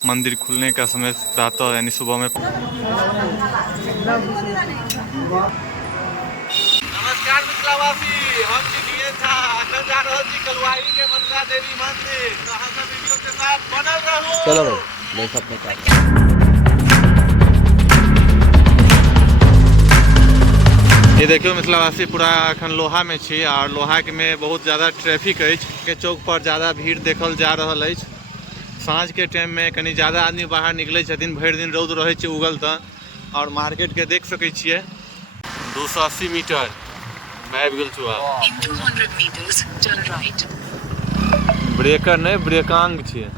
मंदिर खुलने का समय प्रातः यानी सुबह में। नमस्कार मिथिलावासी, हम जा रहे छी कलुआही के मनसा देवी मंदिर। तो हम सब वीडियो के साथ बनल रहू। चलो भाई देख अपने क्या ये देखियो मिथिलावासी, पूरा अखन लोहा में छी और लोहा के में बहुत ज़्यादा ट्रैफिक है के चौक पर ज़्यादा भीड़ देखल जा रहा है। साँझ के टाइम में कनी ज़्यादा आदमी बाहर निकले छथिन, भरि दिन रौद रहे छै उगल त। और मार्केट के देख सकै छियै 280 मीटर में आबि गेल छु। ब्रेकर नहीं, ब्रेकांग छियै।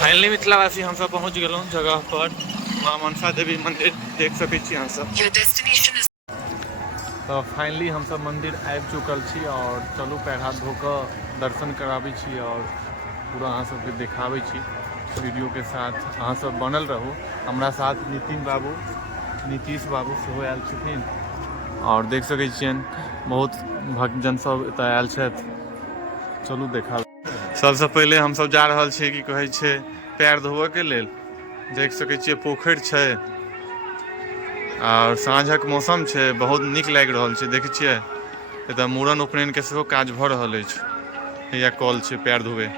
फाइनली मिथिलावासी हम सब पहुंच गेलहुं जगह पर। माँ मनसा देवी मंदिर देख सकै छी अहाँ सब। तो फाइनली हम सब मंदिर आबि चुकल छी और चलू पैर हाथ धो कर दर्शन कराबै छी और पूरा अहाँ सबके देखाबै छी। वीडियो के साथ अहाँ सब बनल रहू। हमरा साथ नितिन बाबू, नीतीश बाबू सेहो आयल छथिन और देख सकै छियन बहुत भक्तजन सब एतऽ आयल छथि। चलू देखा। सबसे पहले हम सब जा रहल छी कि कहै छै पैर धोबऽ के लेल। देख सकै छियै पोखरि छै और साँझक मौसम छै, बहुत नीक लागि रहल छै। देखै छियै एतऽ मूड़न उपनयन के सेहो काज भऽ रहल अछि। या कल छै पैर धोबे।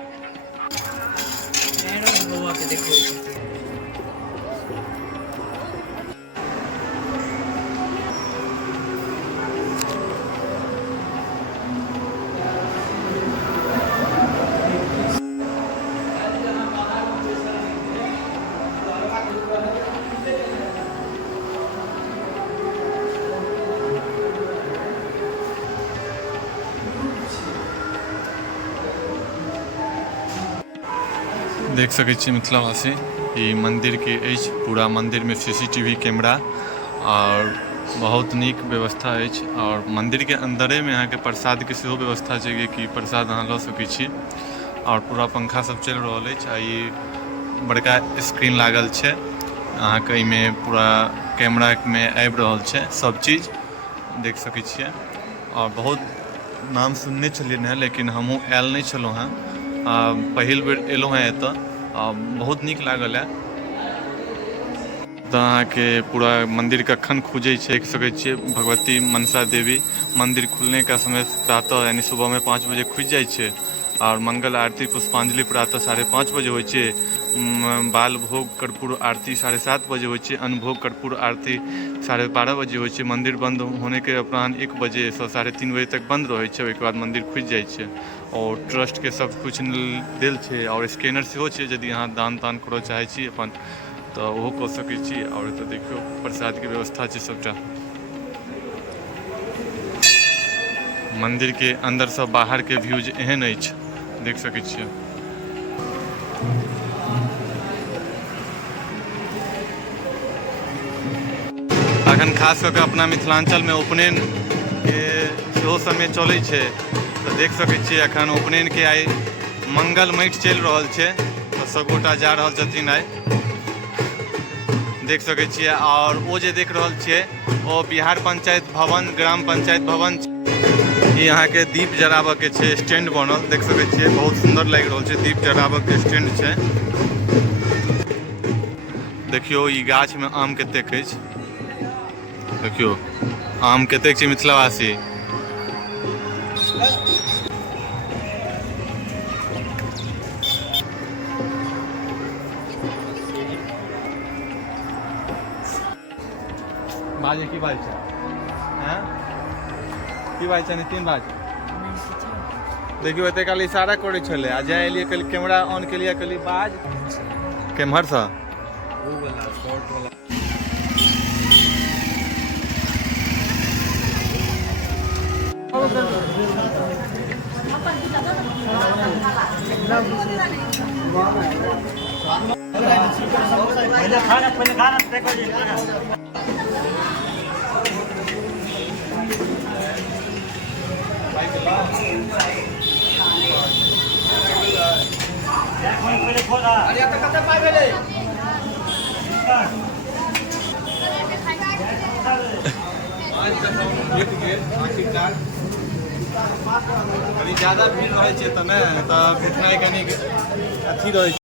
देख सकै छी मिथिलावासी, ई मंदिर के अछि। पूरा मंदिर में सीसीटीवी कैमरा और बहुत नीक व्यवस्था अछि। और मंदिर के अंदरे में अहाँ के प्रसाद के सेहो व्यवस्था छै कि प्रसाद अहाँ लऽ सकै छी। और पूरा पंखा सब चलि रहल अछि। आ ई बड़का स्क्रीन लागल छै अहाँ के, में पूरा कैमरा में आबि रहल छै सब चीज देख सकै छियै। और बहुत नाम सुनने छलियै हैं लेकिन हमहूँ आयल नहीं छलहुँ हैं। पहिल बेर एलहुँ हैं एतऽ, बहुत नीक लागल है। तो अहाँ के पूरा मंदिर कखन खुजे छै देख सकै छियै। भगवती मनसा देवी मंदिर खुलने का समय प्रातः यानी सुबह में 5 बजे खुज जाइ छै। और मंगल आरती पुष्पांजलि प्रातः 5:30 बजे होइ छै। बाल भोग कर्पूर आरती 7:30 बजे होइ छै। अन्न कर्पूर आरती 12:30 बजे होइ छै। मंदिर बंद होने के उपरांत 1 बजे से 3:30 बजे तक बंद रहे छै। ओहिके बाद मंदिर खुज जाइ छै। और ट्रस्ट के सब कुछ देल छै और स्कैनर सेहो छै, यदि अहाँ दान तान करऽ चाहै छी अपन तो ओहो कऽ सकै छी। और एतऽ देखियौ प्रसाद के व्यवस्था छै सबटा। मंदिर के अंदर से बाहर के व्यूज एहन अछि, देख सकै छियै। अखन खास कऽ अपना मिथिलांचल में उपनयन के सेहो समय चलै छै। तो देख सकै छियै अखन उपनयन के आइ मंगल माटि चलि रहल छै। तो सबगोटा जा रहल छथिन आइ, देख सकै छियै। और वो जे देख रहल छियै वो बिहार पंचायत भवन, ग्राम पंचायत भवन। ये यहाँ के दीप जराबऽ के छै स्टैंड बनल, देख सकै छियै बहुत सुंदर लागि रहल छै। दीप जराबऽ के स्टैंड छै। देखियो ई गाछ में आम कतेक अछि, देखियो आम कतेक छै मिथिलावासी। बाजे की बाज छै हैं, की बाज छै नितिन बाज। देखियो एते काल इशारा करे छले आ जाय एलिए कल कैमरा ऑन के लिए कहली बाज केम्हर सा वो वाला शॉर्ट वाला। पहले खाना देखो जी। भेट गेल आखिरकार। कनी ज़्यादा भीड़ रहै छै तऽ ने तऽ भेटनाइ कनी अथी रहै छै।